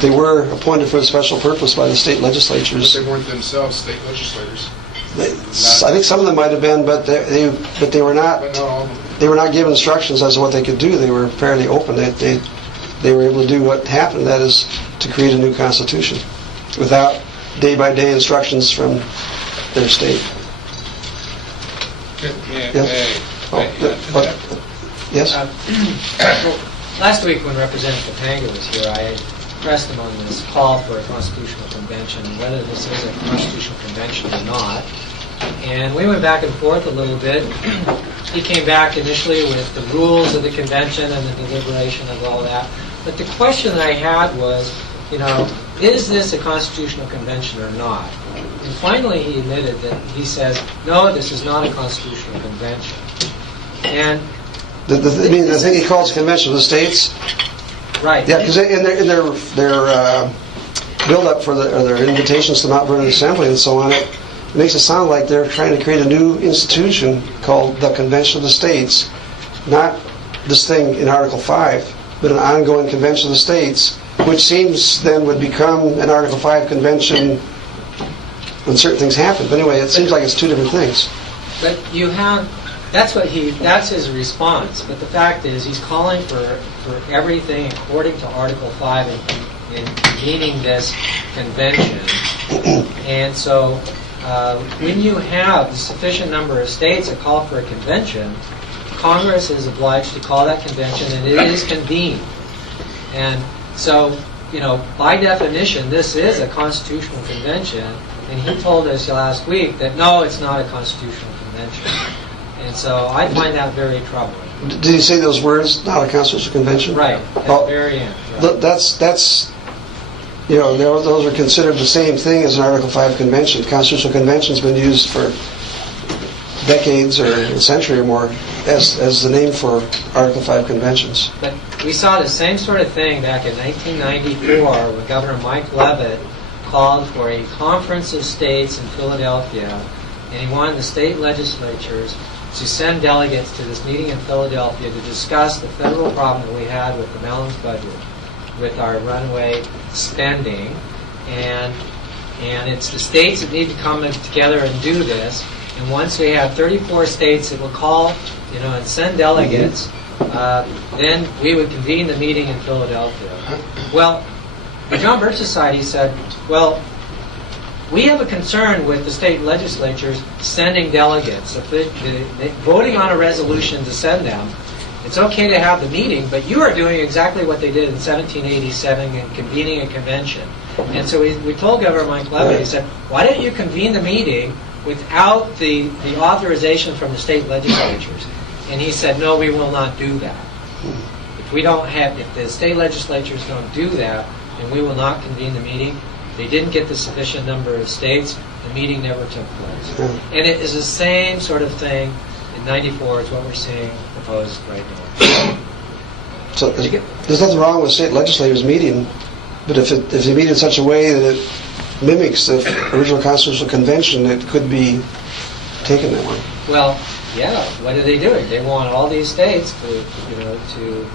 they were appointed for a special purpose by the state legislatures. But they weren't themselves state legislators. I think some of them might have been, but they were not. But not all of them. They were not given instructions as to what they could do. They were fairly open. They were able to do what happened, that is, to create a new constitution, without day-by-day instructions from their state. Yes? Last week when Representative Topanga was here, I pressed him on this call for a constitutional convention, whether this is a constitutional convention or not. And we went back and forth a little bit. He came back initially with the rules of the convention and the deliberation of all that. But the question that I had was, is this a constitutional convention or not? And finally he admitted that he says, no, this is not a constitutional convention. And the thing he calls convention of the states? Right. Yeah, because in their build-up for their invitations to Mount Vernon Assembly and so on, it makes it sound like they're trying to create a new institution called the Convention of the States. Not this thing in Article 5, but an ongoing Convention of the States, which seems then would become an Article 5 convention when certain things happen. But anyway, it seems like it's two different things. But that's his response. But the fact is, he's calling for everything according to Article 5 in convening this convention. And so when you have a sufficient number of states that call for a convention, Congress is obliged to call that convention, and it is convened. And so, by definition, this is a constitutional convention, and he told us last week that no, it's not a constitutional convention. And so I find that very troubling. Did he say those words, not a constitutional convention? Right, at the very end. Right. That's those are considered the same thing as an Article 5 convention. Constitutional convention's been used for decades or a century or more as the name for Article 5 conventions. But we saw the same sort of thing back in 1994 when Governor Mike Leavitt called for a conference of states in Philadelphia, and he wanted the state legislatures to send delegates to this meeting in Philadelphia to discuss the federal problem that we had with the balanced budget, with our runaway spending, and it's the states that need to come together and do this. And once we have 34 states that will call, and send delegates, then we would convene the meeting in Philadelphia. Well, the John Birch Society said, well, we have a concern with the state legislatures sending delegates, voting on a resolution to send them. It's okay to have the meeting, but you are doing exactly what they did in 1787 and convening a convention. And so we told Governor Mike Leavitt, he said, why don't you convene the meeting without the authorization from the state legislatures. And he said, no, we will not do that. If the state legislatures don't do that, then we will not convene the meeting. They didn't get the sufficient number of states. The meeting never took place. And it is the same sort of thing in 94 as what we're seeing proposed right now. So there's nothing wrong with state legislators meeting, but if they meet in such a way that it mimics the original constitutional convention, it could be taken that way. Well, yeah, what are they doing? They want all these states to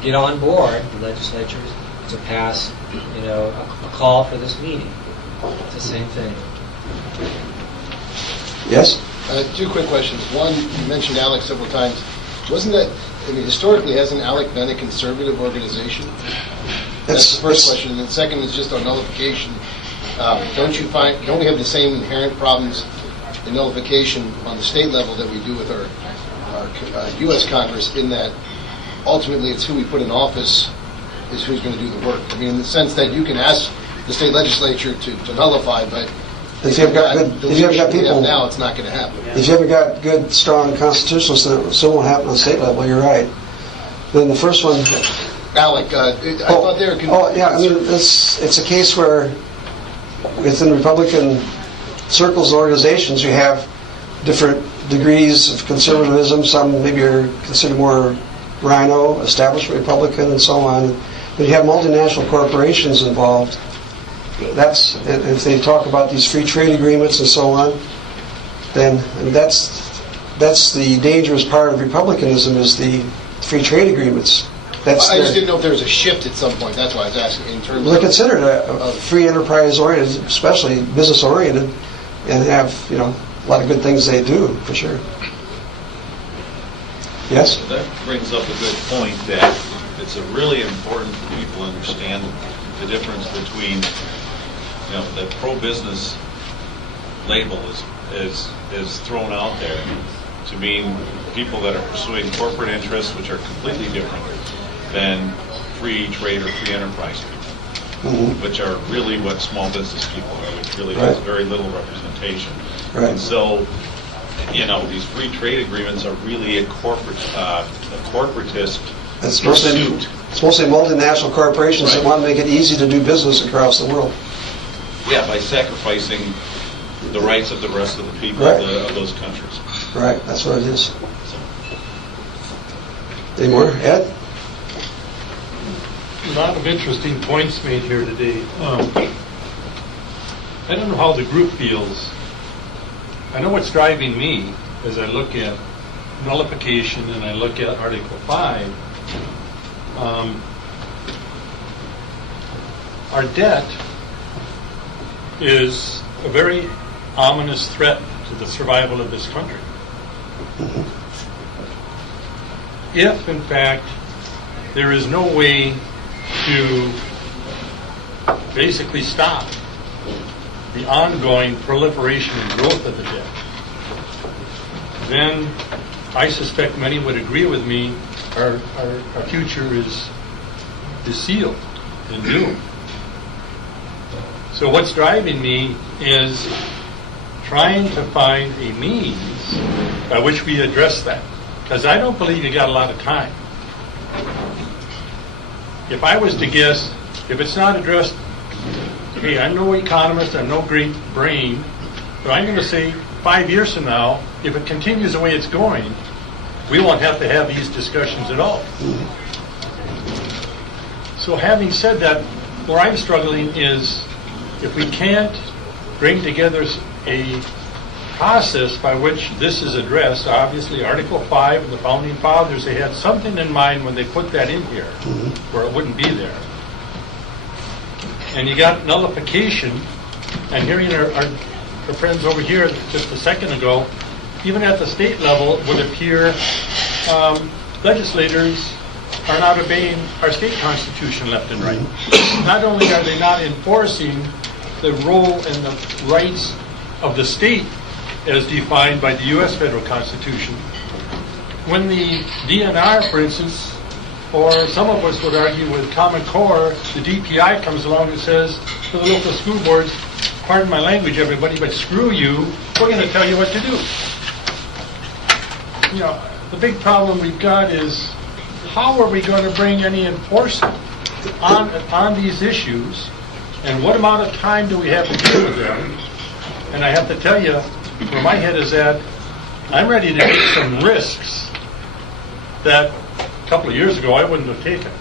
get on board, the legislatures, to pass, a call for this meeting. It's the same thing. Yes? Two quick questions. One, you mentioned ALEC several times. Wasn't that, historically, hasn't ALEC been a conservative organization? That's the first question. And then second is just on nullification. Don't we have the same inherent problems in nullification on the state level that we do with our U.S. Congress, in that ultimately it's who we put in office is who's going to do the work? In the sense that you can ask the state legislature to nullify, but if you haven't got people now, it's not going to happen. If you haven't got good, strong constitutionalists, then it still won't happen on the state level. You're right. Then the first one, ALEC, I thought they were. It's a case where within Republican circles and organizations, you have different degrees of conservatism. Some maybe are considered more rhino, establishment Republican, and so on. But you have multinational corporations involved. If they talk about these free trade agreements and so on, then that's the dangerous part of republicanism, is the free trade agreements. I just didn't know if there was a shift at some point. That's why I was asking. In terms, they're considered a free enterprise oriented, especially business oriented, and have a lot of good things they do for sure. Yes. So that brings up a good point, that it's really important for people to understand the difference between the pro-business label is thrown out there to mean people that are pursuing corporate interests, which are completely different than free trade or free enterprise people, which are really what small business people are, which really has very little representation. Right. And so, these free trade agreements are really a corporatist pursuit. It's mostly multinational corporations that want to make it easy to do business across the world. Yeah, by sacrificing the rights of the rest of the people of those countries. Right, that's what it is. Any more? Ed? A lot of interesting points made here today. I don't know how the group feels. I know what's driving me as I look at nullification and I look at Article 5. Our debt is a very ominous threat to the survival of this country. If, in fact, there is no way to basically stop the ongoing proliferation and growth of the debt, then I suspect many would agree with me, our future is sealed and doomed. So what's driving me is trying to find a means by which we address that. Because I don't believe you got a lot of time. If I was to guess, if it's not addressed, hey, I'm no economist, I'm no great brain, but I'm going to say 5 years from now, if it continues the way it's going, we won't have to have these discussions at all. So having said that, where I'm struggling is if we can't bring together a process by which this is addressed. Obviously, Article 5 of the Founding Fathers, they had something in mind when they put that in here, where it wouldn't be there. And you got nullification, and hearing our friends over here just a second ago, even at the state level, it would appear legislators are not obeying our state constitution left and right. Not only are they not enforcing the role and the rights of the state as defined by the U.S. federal constitution, when the DNR, for instance, or some of us would argue with Common Core, the DPI comes along and says to the local school boards, pardon my language, everybody, but screw you, we're going to tell you what to do. You know, the big problem we've got is how are we going to bring any enforcement on these issues, and what amount of time do we have to deal with them? And I have to tell you, where my head is at, I'm ready to take some risks that a couple of years ago I wouldn't have taken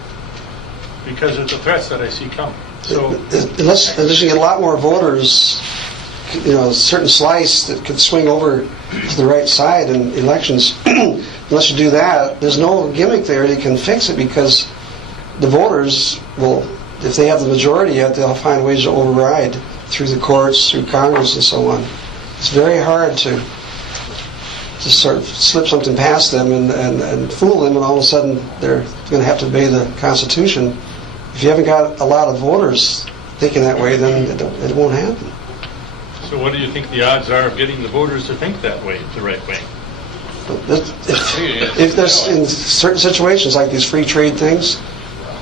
because of the threats that I see coming. So Unless you get a lot more voters, you know, a certain slice that could swing over to the right side in elections, unless you do that, there's no gimmick there that can fix it, because the voters will, if they have the majority yet, they'll find ways to override through the courts, through Congress, and so on. It's very hard to sort of slip something past them and fool them, and all of a sudden they're going to have to obey the Constitution. If you haven't got a lot of voters thinking that way, then it won't happen. So what do you think the odds are of getting the voters to think that way, the right way? If there's, in certain situations like these free trade things,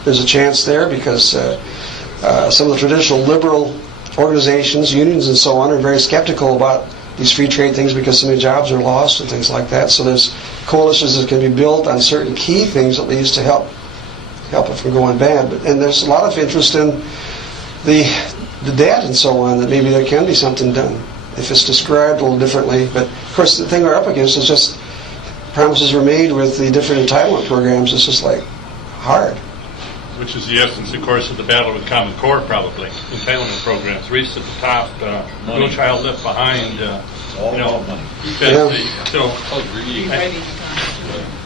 there's a chance there, because some of the traditional liberal organizations, unions and so on, are very skeptical about these free trade things because so many jobs are lost and things like that. So there's coalitions that can be built on certain key things, at least, to help it from going bad. And there's a lot of interest in the debt and so on, that maybe there can be something done if it's described a little differently. But of course, the thing we're up against is just promises were made with the different entitlement programs. It's just like hard. Which is the essence, of course, of the battle with Common Core, probably. Entitlement programs, race at the top, no child left behind. All money. Yeah. So,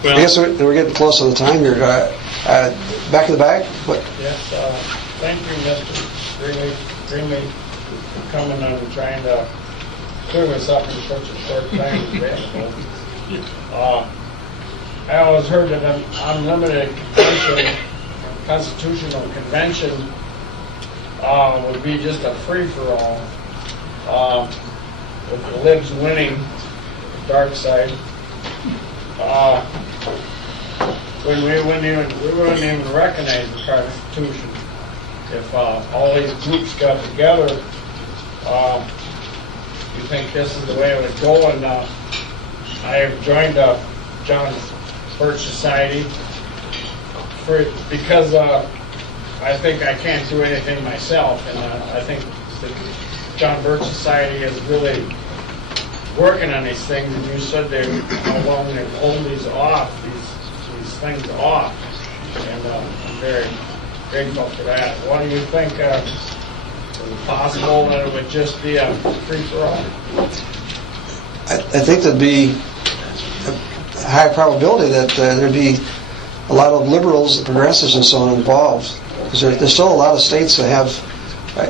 I guess we're getting close on the time here. Back in the back. What? Yes, thank you, Mr. Greenlee, for coming and trying to clear this up in such a short time as available. I always heard that an unlimited constitutional convention would be just a free-for-all, with the libs winning, the dark side. When we wouldn't even recognize the Constitution if all these groups got together. You think this is the way it would go? And I have joined John Birch Society because I think I can't do anything myself, and I think the John Birch Society is really working on these things. And you said how long they hold these things off, and I'm very grateful for that. What do you think? Is it possible that it would just be a free-for-all? I think there'd be a high probability that there'd be a lot of liberals and progressives and so on involved, because there's still a lot of states that have,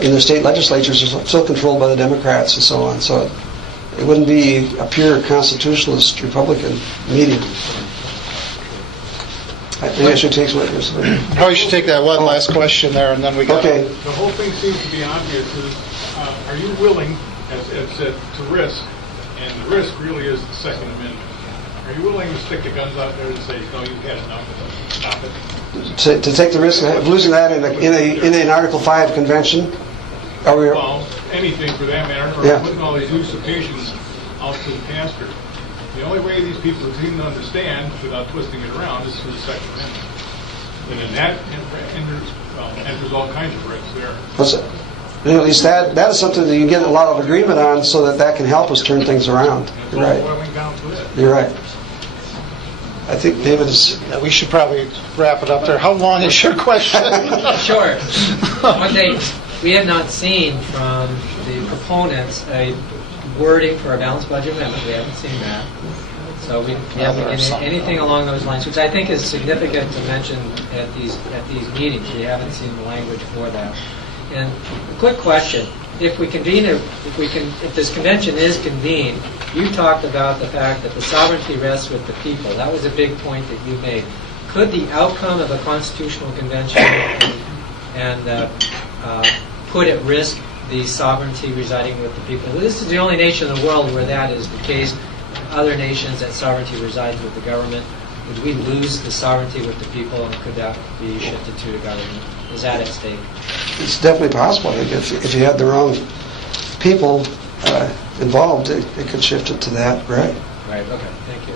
in their state legislatures, are still controlled by the Democrats and so on. So it wouldn't be a pure constitutionalist Republican meeting. I think I should take some. Probably should take that one last question there, and then we got. Okay. The whole thing seems to be obvious. Are you willing, as Ed said, to risk? And the risk really is the Second Amendment. Are you willing to stick the guns out there and say, no, you've had enough, stop it? To take the risk of losing that in an Article 5 convention? Are we? Well, anything for that matter, or Yeah. putting all these usurpations out to the pasture. The only way these people seem to understand, without twisting it around, is through the Second Amendment. And then that enters all kinds of risks there. What's it? At least that is something that you get a lot of agreement on, so that can help us turn things around. And it's You're all right. boiling down to it. You're right. I think David is. Yeah, we should probably wrap it up there. How long is your question? Sure. One thing we have not seen from the proponents a wording for a balanced budget amendment. We haven't seen that. So we haven't seen anything along those lines, which I think is significant to mention at these meetings. We haven't seen the language for that. And a quick question: if this convention is convened, you talked about the fact that the sovereignty rests with the people. That was a big point that you made. Could the outcome of a constitutional convention and put at risk the sovereignty residing with the people? This is the only nation in the world where that is the case. Other nations, that sovereignty resides with the government. Would we lose the sovereignty with the people, and could that be shifted to the government? Is that at stake? It's definitely possible. I think if you had the wrong people involved, it could shift it to that, right? Right, okay, thank you.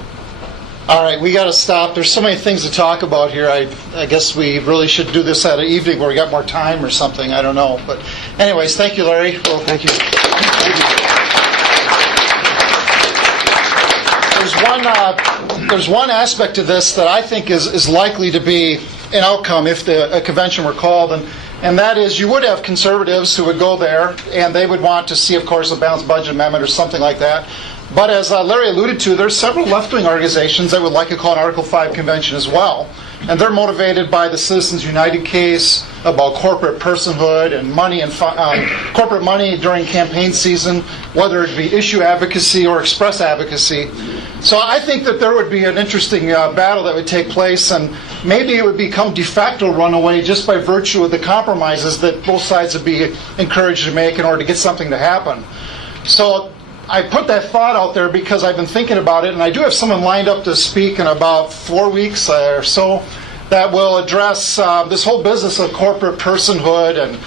All right, we got to stop. There's so many things to talk about here. I guess we really should do this at an evening where we got more time or something. I don't know. But anyways, thank you, Larry. Well, Thank you. there's one aspect to this that I think is likely to be an outcome if a convention were called, and that is you would have conservatives who would go there, and they would want to see, of course, a balanced budget amendment or something like that. But as Larry alluded to, there's several left-wing organizations that would like to call an Article 5 convention as well. And they're motivated by the Citizens United case about corporate personhood and money and corporate money during campaign season, whether it be issue advocacy or express advocacy. So I think that there would be an interesting battle that would take place, and maybe it would become de facto runaway just by virtue of the compromises that both sides would be encouraged to make in order to get something to happen. So I put that thought out there because I've been thinking about it, and I do have someone lined up to speak in about 4 weeks or so that will address this whole business of corporate personhood and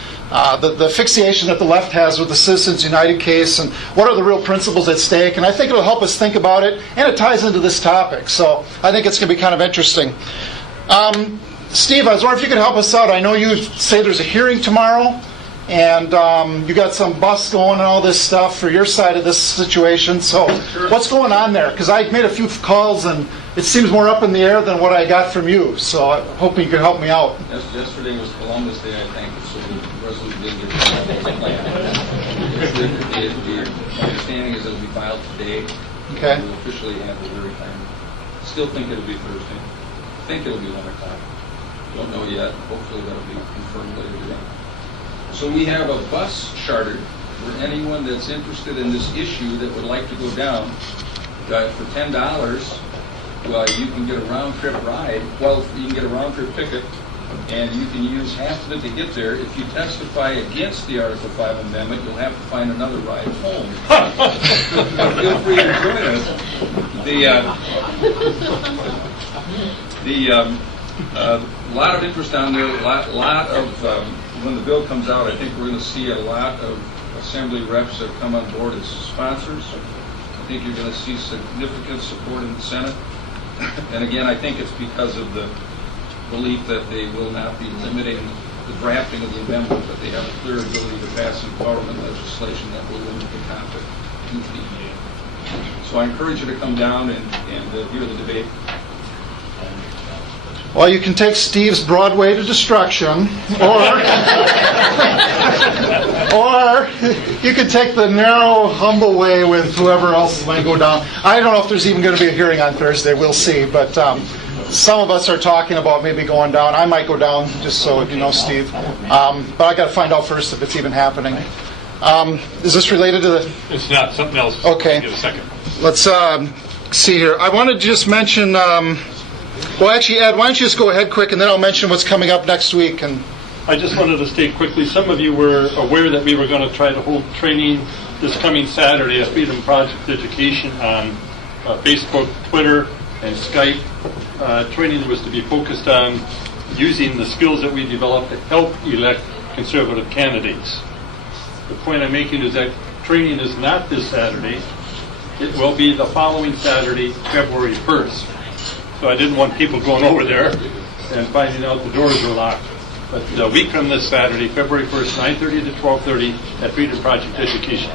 the fixation that the left has with the Citizens United case and what are the real principles at stake. And I think it'll help us think about it, and it ties into this topic. So I think it's going to be kind of interesting. Steve, I was wondering if you could help us out. I know you say there's a hearing tomorrow, and you got some bus going and all this stuff for your side of this situation. So what's going on there? Because I made a few calls, and it seems more up in the air than what I got from you. So I'm hoping you can help me out. Yesterday was Columbus Day, I think, so the resolution didn't get the understanding is it'll be filed today. Okay. We'll officially have the hearing time. Still think it'll be Thursday. Think it'll be 1 o'clock. Don't know yet. Hopefully that'll be confirmed later today. So we have a bus chartered for anyone that's interested in this issue that would like to go down. For $10, well, you can get a round-trip ride. Well, you can get a round-trip ticket, and you can use half of it to get there. If you testify against the Article 5 amendment, you'll have to find another ride home. Feel free to join us. A lot of interest on there. Lot of when the bill comes out, I think we're going to see a lot of assembly reps that come on board as sponsors. I think you're going to see significant support in the Senate. And again, I think it's because of the belief that they will not be limiting the drafting of the amendment, but they have a clear ability to pass empowerment legislation that will limit the conflict to the. So I encourage you to come down and hear the debate. Well, you can take Steve's Broadway to destruction, or you can take the narrow, humble way with whoever else is going to go down. I don't know if there's even going to be a hearing on Thursday. We'll see. But some of us are talking about maybe going down. I might go down, just so you know, Steve. But I got to find out first if it's even happening. Is this related to the... It's not. Something else. Okay. Give a second. Let's see here. I wanted to just mention... well, actually, Ed, why don't you just go ahead quick, and then I'll mention what's coming up next week. And I just wanted to state quickly, some of you were aware that we were going to try to hold training this coming Saturday at Freedom Project Education on Facebook, Twitter, and Skype. Training was to be focused on using the skills that we developed to help elect conservative candidates. The point I'm making is that training is not this Saturday. It will be the following Saturday, February 1st. So I didn't want people going over there and finding out the doors were locked. But a week from this Saturday, February 1st, 9:30 to 12:30 at Freedom Project Education.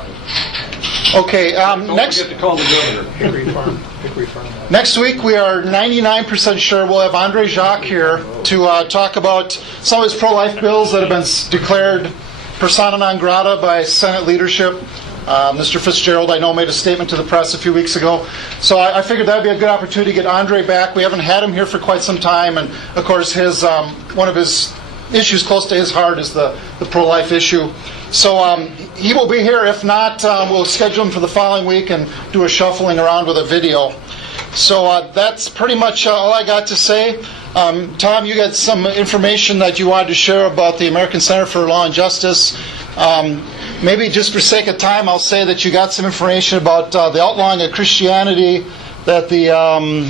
Okay, Don't next forget to call the governor. Hickory Farm. next week we are 99% sure we'll have Andre Jacques here to talk about some of his pro-life bills that have been declared persona non grata by Senate leadership. Mr. Fitzgerald, I know, made a statement to the press a few weeks ago. So I figured that would be a good opportunity to get Andre back. We haven't had him here for quite some time. And, of course, his one of his issues close to his heart is the pro-life issue. So he will be here. If not, we'll schedule him for the following week and do a shuffling around with a video. So that's pretty much all I got to say. Tom, you got some information that you wanted to share about the American Center for Law and Justice. Maybe just for sake of time, I'll say that you got some information about the outlawing of Christianity that the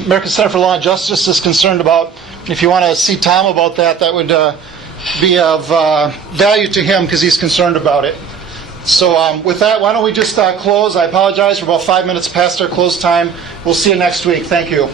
American Center for Law and Justice is concerned about. If you want to see Tom about that, that would be of value to him because he's concerned about it. So with that, why don't we just close? I apologize, we're about 5 minutes past our close time. We'll see you next week. Thank you.